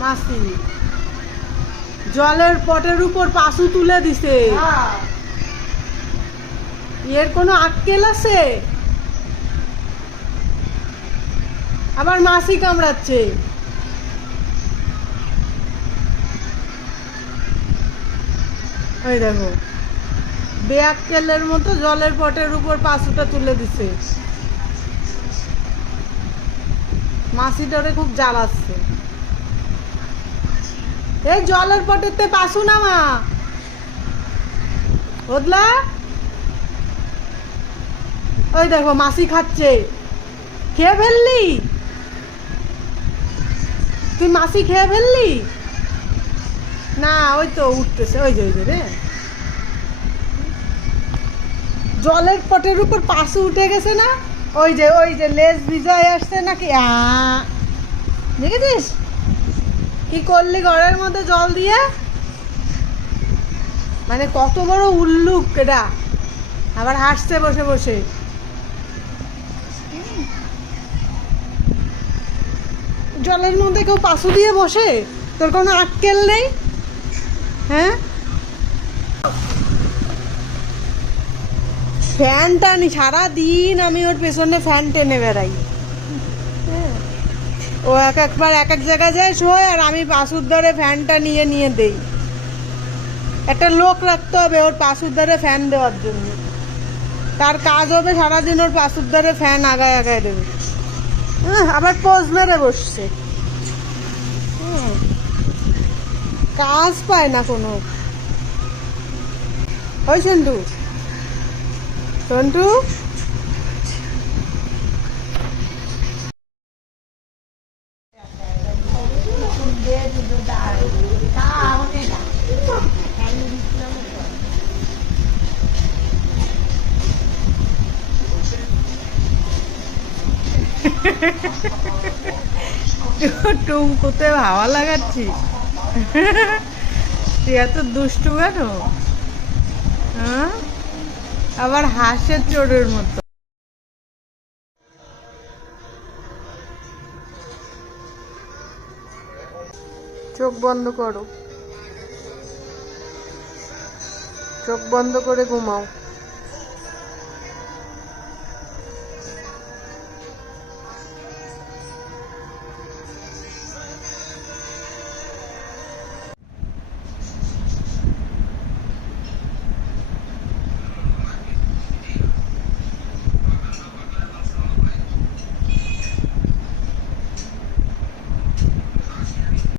মাসি জলের পটের উপর পাশু তুলে দিছে। এর কোনো আক্কেল আছে? আবার মাসি কামড়াচ্ছে। ওই দেখো, বেআক্কেলের মতো জলের পটের উপর পাশুটা তুলে দিছে। মাসিটারে খুব জ্বালাচ্ছে। এই জলের পটেতে পাশু না মা। বদলা ওই দেখো, মাসি খাচ্ছে। খেয়ে ফেললি? তুই মাসি খেয়ে ফেললি? না, ওই তো উঠতেছে, ওই যে ওই যে, রে। জলের পটের উপর পাশে উঠে গেছে না? ওই যে ওই যে, লেজ ভিজায় আসছে নাকি? দেখেছিস? কি করলি ঘরের মধ্যে জল দিয়ে? মানে কত বড় উল্লুক এটা। আবার হাসছে বসে বসে। জলের মধ্যে কেউ পাশু দিয়ে বসে? তোর কোনো আক্কেল নেই? হ্যাঁ? ফ্যান টানি সারাদিন আমি ওর পেছনে ফ্যান টেনে বেড়াই। ও এক একবার এক এক জায়গায় যায় শোয়, আর আমি পাশুর ধরে ফ্যানটা নিয়ে নিয়ে দেই। একটা লোক রাখতে হবে ওর পাশুর ধরে ফ্যান দেওয়ার জন্য। তার কাজ হবে সারাদিন ওর পাশুর ধরে ফ্যান আগায় আগায় দেবে। আবার পোজ মেরে বসছে। কাজ পায় না কোনো। ওই সন্টু সন্টু? টুমকুতে হাওয়া লাগাচ্ছি? তুই এত দুষ্টু কেন? হ্যাঁ? আবার হাসের চোরের মতো। চোখ বন্ধ করো। চোখ বন্ধ করে ঘুমাও।